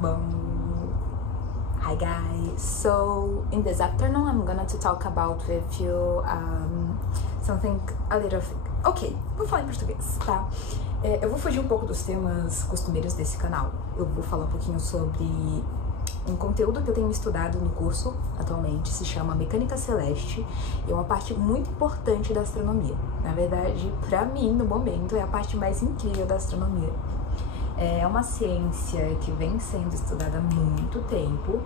Bom, hi guys. So in this afternoon, I'm gonna to talk about with you something a little. Ok, vou falar em português, tá? Eu vou fugir um pouco dos temas costumeiros desse canal. Eu vou falar um pouquinho sobre um conteúdo que eu tenho estudado no curso atualmente, se chama Mecânica Celeste, e é uma parte muito importante da astronomia. Na verdade, pra mim, no momento, é a parte mais incrível da astronomia. É uma ciência que vem sendo estudada há muito tempo,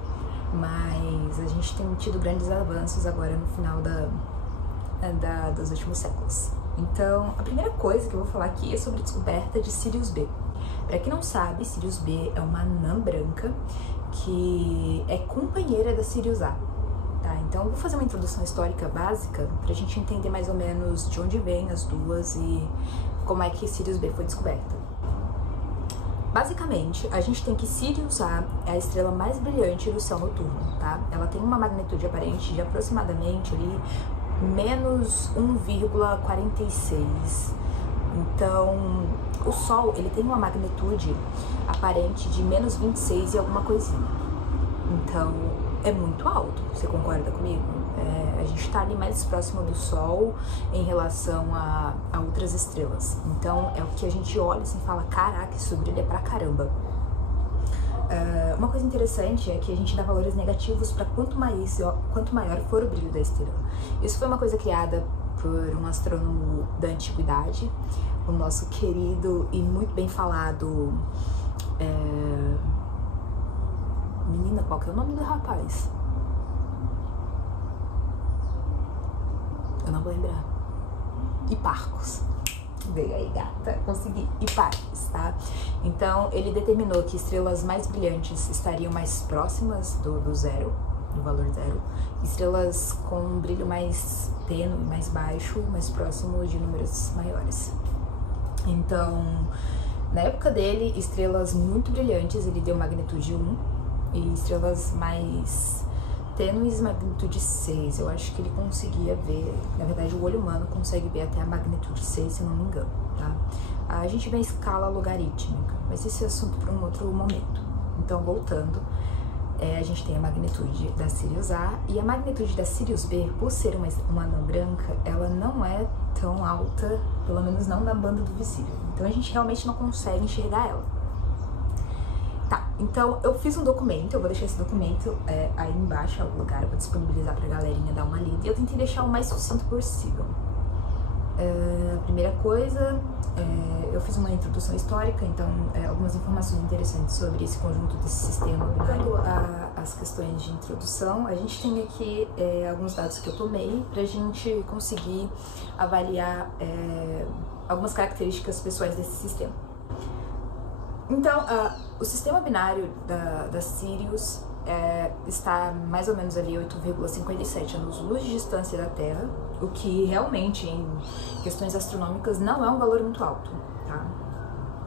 mas a gente tem tido grandes avanços agora no final dos últimos séculos. Então, a primeira coisa que eu vou falar aqui é sobre a descoberta de Sirius B. Para quem não sabe, Sirius B é uma anã branca que é companheira da Sirius A. Tá? Então, eu vou fazer uma introdução histórica básica para a gente entender mais ou menos de onde vêm as duas e como é que Sirius B foi descoberta. Basicamente, a gente tem que Sirius A é a estrela mais brilhante do céu noturno, tá? Ela tem uma magnitude aparente de aproximadamente ali menos 1,46. Então, o Sol, ele tem uma magnitude aparente de menos 26 e alguma coisinha. Então, é muito alto, você concorda comigo? A gente tá ali mais próximo do Sol em relação a outras estrelas. Então, é o que a gente olha assim e fala, caraca, isso brilha pra caramba. Uma coisa interessante é que a gente dá valores negativos para quanto maior for o brilho da estrela. Isso foi uma coisa criada por um astrônomo da antiguidade, o nosso querido e muito bem falado... Menina, qual que é o nome do rapaz? Eu não vou lembrar. Hiparcos. Veio aí, gata. Consegui. Hiparcos, tá? Então, ele determinou que estrelas mais brilhantes estariam mais próximas do zero, do valor zero. Estrelas com um brilho mais tênue, mais baixo, mais próximo de números maiores. Então, na época dele, estrelas muito brilhantes, ele deu magnitude 1. E estrelas mais tênues, magnitude 6. Eu acho que ele conseguia ver, na verdade o olho humano consegue ver até a magnitude 6, se eu não me engano, tá? A gente vê a escala logarítmica, mas esse é assunto para um outro momento. Então, voltando, a gente tem a magnitude da Sirius A, e a magnitude da Sirius B, por ser uma anã branca, ela não é tão alta, pelo menos não na banda do visível. Então a gente realmente não consegue enxergar ela. Tá, então eu fiz um documento, eu vou deixar esse documento aí embaixo, em algum lugar, eu vou disponibilizar pra galerinha dar uma lida, e eu tentei deixar o mais sucinto possível. A primeira coisa, eu fiz uma introdução histórica, então algumas informações interessantes sobre esse conjunto desse sistema binário. As questões de introdução, a gente tem aqui alguns dados que eu tomei pra gente conseguir avaliar algumas características pessoais desse sistema. Então, o sistema binário da Sirius está mais ou menos ali 8,57 anos-luz de distância da Terra, o que realmente, em questões astronômicas, não é um valor muito alto, tá?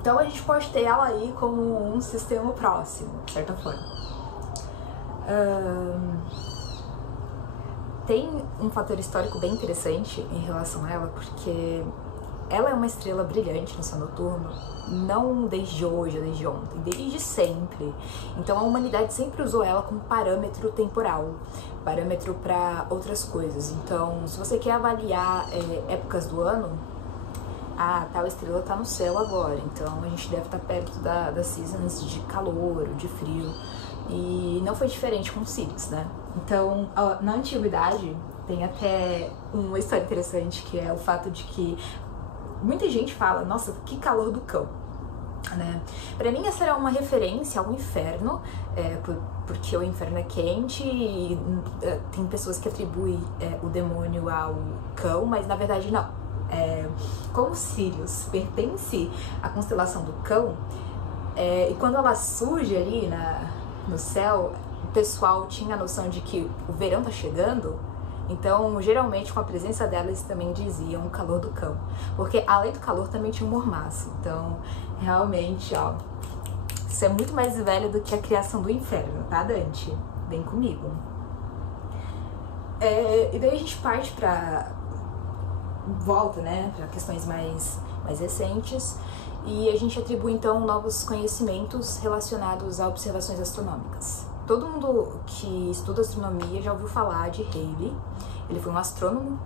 Então a gente pode ter ela aí como um sistema próximo, de certa forma. Tem um fator histórico bem interessante em relação a ela, porque ela é uma estrela brilhante no céu noturno, não desde hoje ou desde ontem, desde sempre. Então a humanidade sempre usou ela como parâmetro temporal, parâmetro para outras coisas. Então, se você quer avaliar épocas do ano, tal estrela está no céu agora, então a gente deve estar perto das seasons de calor, de frio, e não foi diferente com Sirius, né? Então, na antiguidade, tem até uma história interessante, que é o fato de que muita gente fala, nossa, que calor do cão, né? Pra mim essa era uma referência ao inferno, porque o inferno é quente e tem pessoas que atribuem o demônio ao cão, mas na verdade não. Como Sirius pertence à constelação do cão, e quando ela surge ali no céu, o pessoal tinha a noção de que o verão tá chegando. Então, geralmente, com a presença dela, eles também diziam o calor do cão. Porque, além do calor, também tinha um mormaço. Então, realmente, ó, isso é muito mais velho do que a criação do inferno, tá, Dante? Vem comigo. E daí a gente parte volta, né, para questões mais recentes. e a gente atribui então novos conhecimentos relacionados a observações astronômicas. Todo mundo que estuda astronomia já ouviu falar de Halley. Ele foi um astrônomo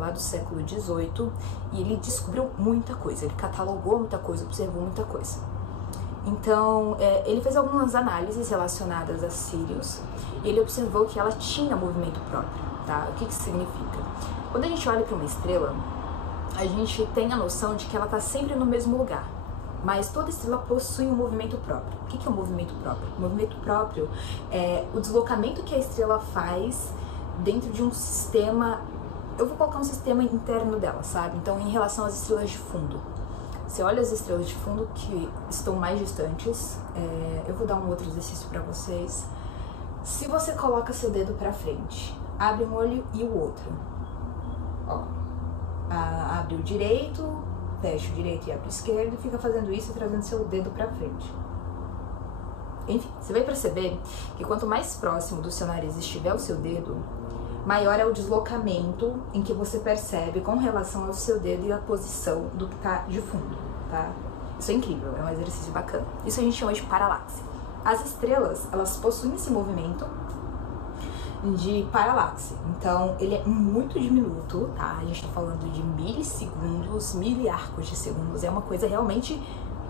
lá do século XVIII e ele descobriu muita coisa, ele catalogou muita coisa, observou muita coisa. Então, ele fez algumas análises relacionadas a Sirius e ele observou que ela tinha movimento próprio, tá? O que isso significa? Quando a gente olha para uma estrela, a gente tem a noção de que ela está sempre no mesmo lugar. Mas toda estrela possui um movimento próprio. O que é o movimento próprio? O movimento próprio é o deslocamento que a estrela faz dentro de um sistema. Eu vou colocar um sistema interno dela, sabe? Então, em relação às estrelas de fundo. Você olha as estrelas de fundo que estão mais distantes. Eu vou dar um outro exercício para vocês. Se você coloca seu dedo para frente, abre um olho e o outro. Ó, abre o direito, fecha o direito e abre o esquerdo e fica fazendo isso e trazendo seu dedo pra frente. Enfim, você vai perceber que quanto mais próximo do seu nariz estiver o seu dedo, maior é o deslocamento em que você percebe com relação ao seu dedo e a posição do que tá de fundo, tá? Isso é incrível, é um exercício bacana. Isso a gente chama de paralaxe. As estrelas, elas possuem esse movimento de paralaxe. Então, ele é muito diminuto, tá? A gente tá falando de milissegundos, miliarcos de segundos. É uma coisa realmente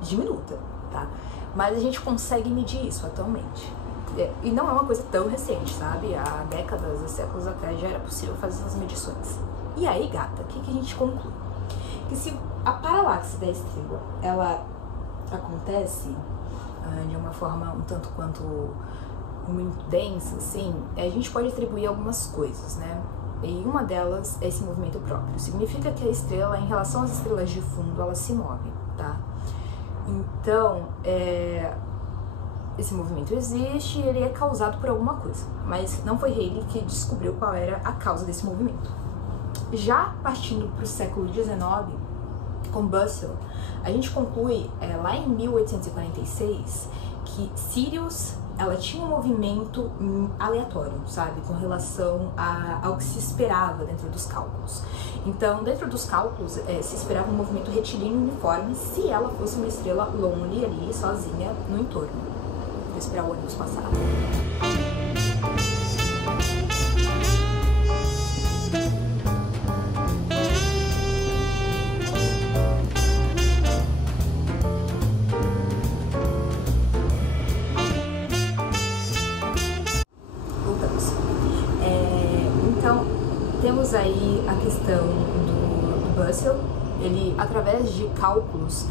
diminuta, tá? Mas a gente consegue medir isso atualmente. E não é uma coisa tão recente, sabe? Há décadas, há séculos atrás já era possível fazer essas medições. E aí, gata, o que a gente conclui? Que se a paralaxe da estrela, ela acontece de uma forma um tanto quanto muito densa, assim, a gente pode atribuir algumas coisas, né? E uma delas é esse movimento próprio. Significa que a estrela, em relação às estrelas de fundo, ela se move, tá? Então, esse movimento existe e ele é causado por alguma coisa. Mas não foi Halley que descobriu qual era a causa desse movimento. Já partindo para o século XIX, com Bessel, a gente conclui, lá em 1846, que Sirius ela tinha um movimento aleatório, sabe? Com relação ao que se esperava dentro dos cálculos. Então, dentro dos cálculos, se esperava um movimento retilíneo uniforme se ela fosse uma estrela lonely ali, sozinha, no entorno. Vou esperar o ônibus passar. Temos aí a questão do Bessel. Ele, através de cálculos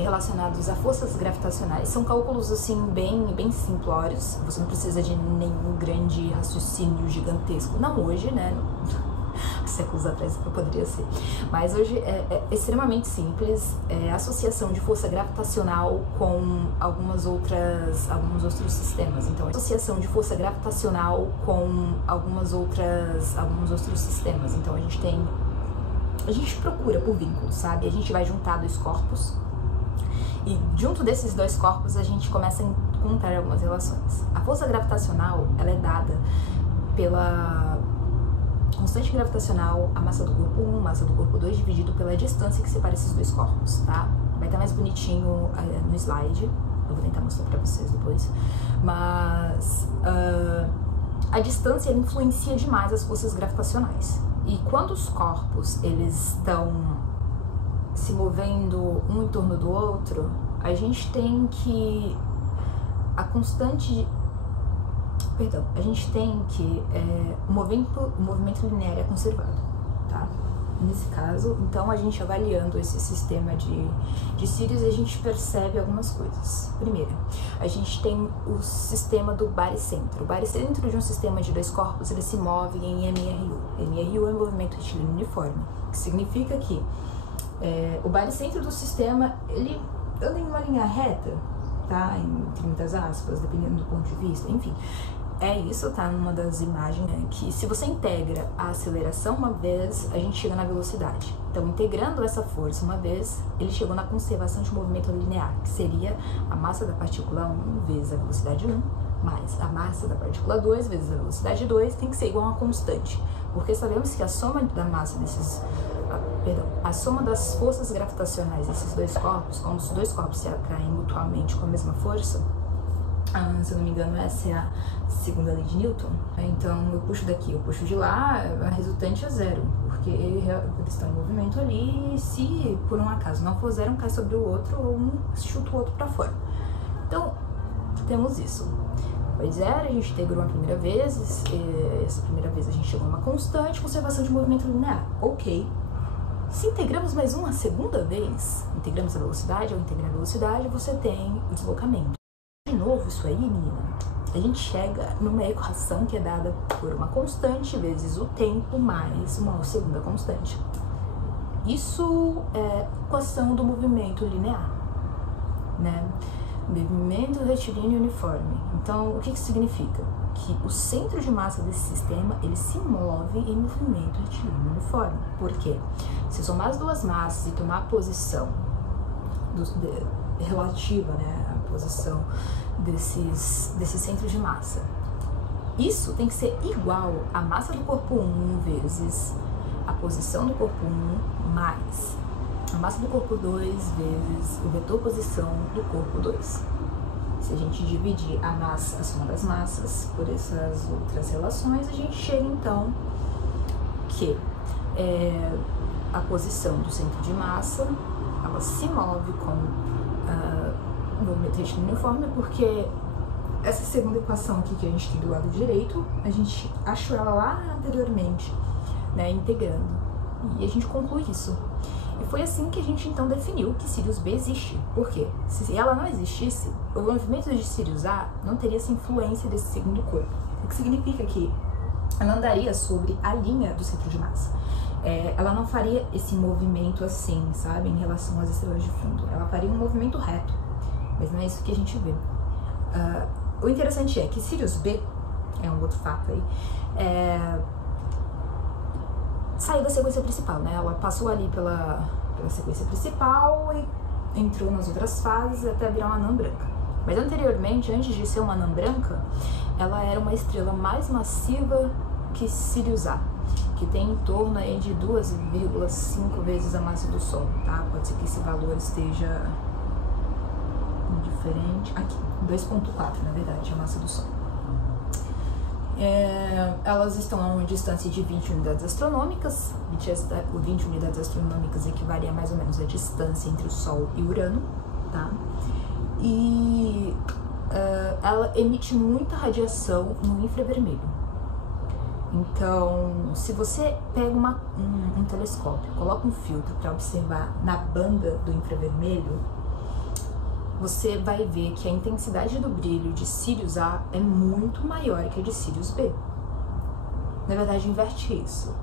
relacionados a forças gravitacionais, são cálculos assim bem simplórios, você não precisa de nenhum grande raciocínio gigantesco, não hoje, né? Séculos atrás poderia ser, mas hoje é extremamente simples. Associação de força gravitacional com alguns outros sistemas. Então, associação de força gravitacional com alguns outros sistemas. Então, a gente procura por vínculos, sabe? A gente vai juntar dois corpos e junto desses dois corpos a gente começa a encontrar algumas relações. A força gravitacional, ela é dada pela constante gravitacional, a massa do corpo 1, massa do corpo 2, dividido pela distância que separa esses dois corpos, tá? Vai estar mais bonitinho no slide, eu vou tentar mostrar pra vocês depois. Mas a distância ela influencia demais as forças gravitacionais. E quando os corpos eles estão se movendo um em torno do outro, a gente tem que o movimento linear é conservado, tá? Nesse caso, então a gente avaliando esse sistema de Sirius, a gente percebe algumas coisas. Primeiro, a gente tem o sistema do baricentro. O baricentro de um sistema de dois corpos, ele se move em MRU. MRU é movimento retilíneo uniforme, que significa que o baricentro do sistema, ele anda em uma linha reta, tá? Entre muitas aspas, dependendo do ponto de vista, enfim. É isso, tá? Numa das imagens, que se você integra a aceleração uma vez, a gente chega na velocidade. Então, integrando essa força uma vez, ele chegou na conservação de movimento linear, que seria a massa da partícula 1 vezes a velocidade 1, mais a massa da partícula 2 vezes a velocidade 2, tem que ser igual a uma constante. Porque sabemos que a soma da massa a soma das forças gravitacionais desses dois corpos, quando os dois corpos se atraem mutuamente com a mesma força, se eu não me engano, essa é a segunda lei de Newton. Então eu puxo daqui, eu puxo de lá, a resultante é zero, porque eles estão em movimento ali, e se por um acaso não for zero, um cai sobre o outro, ou um chuta o outro para fora. Então temos isso. Pois é, a gente integrou a primeira vez, essa primeira vez a gente chegou a uma constante, conservação de movimento linear. Ok. Se integramos mais uma segunda vez, integramos a velocidade, ao integrar a velocidade, você tem o deslocamento. De novo, isso aí, menina, a gente chega numa equação que é dada por uma constante vezes o tempo mais uma segunda constante. Isso é equação do movimento linear, né? Movimento retilíneo uniforme. Então, o que isso significa? Que o centro de massa desse sistema, ele se move em movimento retilíneo uniforme. Por quê? Se eu somar as duas massas e tomar a posição relativa, né, a posição desses centros de massa, isso tem que ser igual à massa do corpo 1 vezes a posição do corpo 1 mais a massa do corpo 2 vezes o vetor posição do corpo 2. Se a gente dividir a massa, a soma das massas, por essas outras relações, a gente chega então que a posição do centro de massa, ela se move com o movimento retilíneo uniforme, porque essa segunda equação aqui que a gente tem do lado direito, a gente achou ela lá anteriormente, né, integrando, e a gente conclui isso. E foi assim que a gente então definiu que Sirius B existe. Por quê? Se ela não existisse, o movimento de Sirius A não teria essa influência desse segundo corpo. O que significa que ela andaria sobre a linha do centro de massa. Ela não faria esse movimento assim, sabe, em relação às estrelas de fundo. Ela faria um movimento reto, mas não é isso que a gente vê. O interessante é que Sirius B, é um outro fato aí, saiu da sequência principal, né? Ela passou ali pela sequência principal e entrou nas outras fases até virar uma anã branca. Mas anteriormente, antes de ser uma anã branca, ela era uma estrela mais massiva que Sirius A, que tem em torno aí de 2,5 vezes a massa do Sol, tá? Pode ser que esse valor esteja diferente. Aqui, 2,4 na verdade, a massa do Sol. Elas estão a uma distância de 20 unidades astronômicas. 20 unidades astronômicas equivale a mais ou menos a distância entre o Sol e Urano, tá? E ela emite muita radiação no infravermelho. Então, se você pega um telescópio, coloca um filtro para observar na banda do infravermelho, você vai ver que a intensidade do brilho de Sirius A é muito maior que a de Sirius B. Na verdade, inverte isso.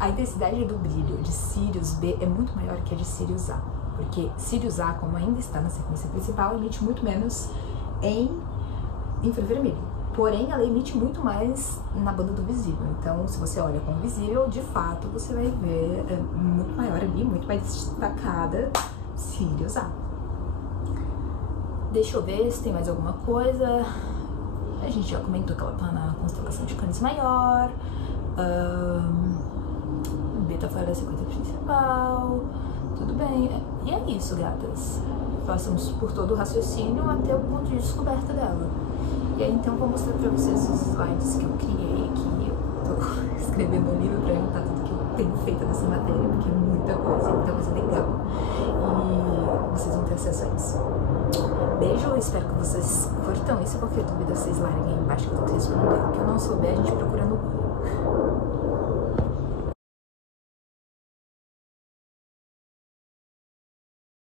A intensidade do brilho de Sirius B é muito maior que a de Sirius A, porque Sirius A, como ainda está na sequência principal, emite muito menos em infravermelho. Porém, ela emite muito mais na banda do visível. Então, se você olha com o visível, de fato, você vai ver muito maior ali, muito mais destacada Sirius A. Deixa eu ver se tem mais alguma coisa. A gente já comentou que ela tá na constelação de Canis Maior. Beta fora da sequência principal. Tudo bem. E é isso, gatas. Passamos por todo o raciocínio até o ponto de descoberta dela. E aí, então, vou mostrar pra vocês os slides que eu criei aqui. Eu tô escrevendo um livro pra juntar tudo que eu tenho feito nessa matéria, porque é muita coisa legal. E vocês vão ter acesso a isso. Beijo, eu espero que vocês curtam isso. Qualquer dúvida, vocês larguem aí embaixo que eu tô respondendo. Que eu não souber, a gente procura no Google.